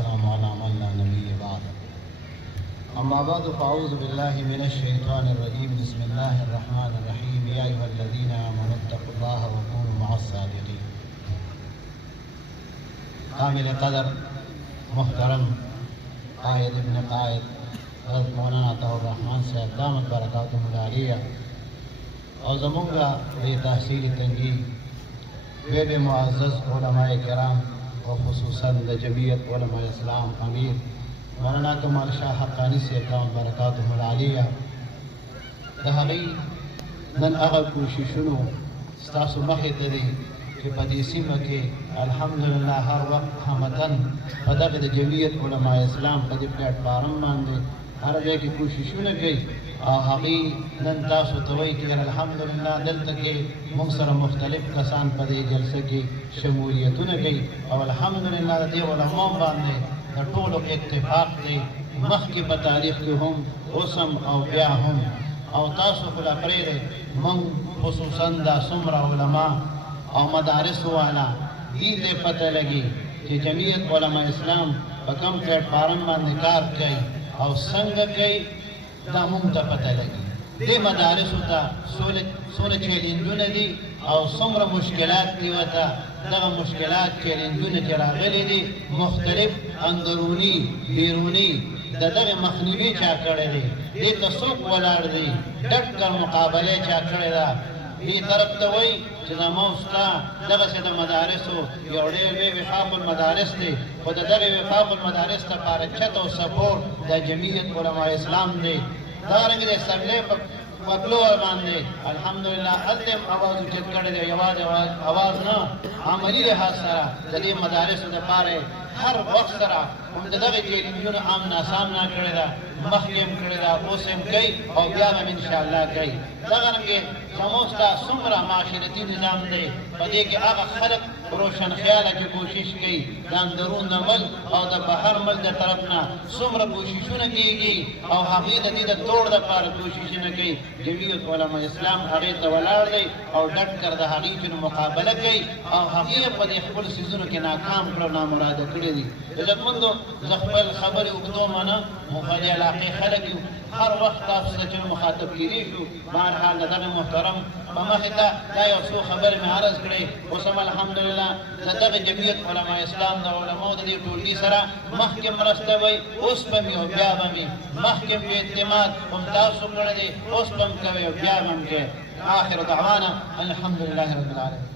والسلام على من لا نبي بعد. أما بعد فأعوذ بالله من الشيطان الرجيم. بسم الله الرحمن الرحيم. يا أيها الذين آمنوا اتقوا الله وكونوا مع الصادقين. قابل قدر محترم قائد ابن قائد حضرت مولانا عطاء الرحمن صاحب دامت برکاتهم العالیہ اور زمونگا بے تحصیل تنگی بے معزز علماء کرام اور خصوصاً جمعیت علماء اسلام امیر مولانا کمال شاہ حقانی صاحب دامت برکاتهم العالیہ د هغې نن هغه کوششونو ستاسو مخې ته دی چې په دې سیمه کې الحمدلله هر وخت همتن په دغه د جمعیت علماء اسلام په دې پلیټفارم باندې هر ځای کې کوششونه کوي او هغې نن تاسو ته وایي چې الحمدلله دلته کې موږ سره مختلف کسان په دې جلسه کې شمولیتونه کوي او الحمدلله د دې علماو باندې د ټولو اتفاق دی مخکې په تاریخ کې هم اوس هم او بیا هم او تاسو خو لا پرېږدئ موږ خصوصا دا څومره علما او مدارس والا دې ته پته لګي چې جمعیت علماء اسلام په کوم پلیټفارم باندې کار کوي او څنګه کوي دا موږ ته پته لګي دې مدارسو ته څونه چیلنجونه دي او څومره مشکلات دي ورته دغه مشکلات چیلنجونه چې راغلي دي مختلف اندروني بیروني د دغه مخنیوي چا کړی دی دې ته څوک ولاړ دی ډټ کر مقابله چا کړې ده دې طرف ته وایي چې زما ستا دغسې د مدارسو یو ډېر لوی وفاق المدارس دی خو د دغې وفاق المدارس لپاره چت او سپورټ د جمعیت علماء اسلام دی دارنګه د اسمبلۍ په پتلو باندې الحمدلله هلته هم اواز اوچت کړی دی یوازې اواز نه عملي لحاظ سره د دې مدارسو دپاره هر وخت سره هم د دغې چیلنجونو آمنا سامنا کړې ده مخکې هم کړې ده اوس هم کوي او بیا به هم انشاءالله کوي دغرنګې زموږ ستا څومره معاشرتي نظام دی په دې کې هغه خلک روشن خیاله چې کوشش کوي د اندرون د ملک او د بهر ملک د طرف نه څومره کوششونه کېږي او هغوی د دې د توړ دپاره کوششونه کوي جمعیت علماء اسلام هغې ته ولاړ دی او ډټ کر د هغې چې مقابله کوي او هغې یې په دې خپل څیزونو کې ناکام کړه نامراده کړي دي عزتمندو زه خپل خبرې اوږدوم نه موږ د علاقې خلک یو هر وخت تاسو سره چې مخاطب کېدی شو بهرحال د دغه محترم په مخې ته دا یو څو خبرې مې عرض کړې اوس هم الحمدلله د دغه جمعیت علماء اسلام د علماو د دې ټولګي سره مخکې مرسته وی اوس به مې او بیا به مې مخکې مې اعتماد هم تاسو کړی دی اوس به هم کوئ او بیا به هم کوئ آخر دعوانا الحمدلله رب العالمین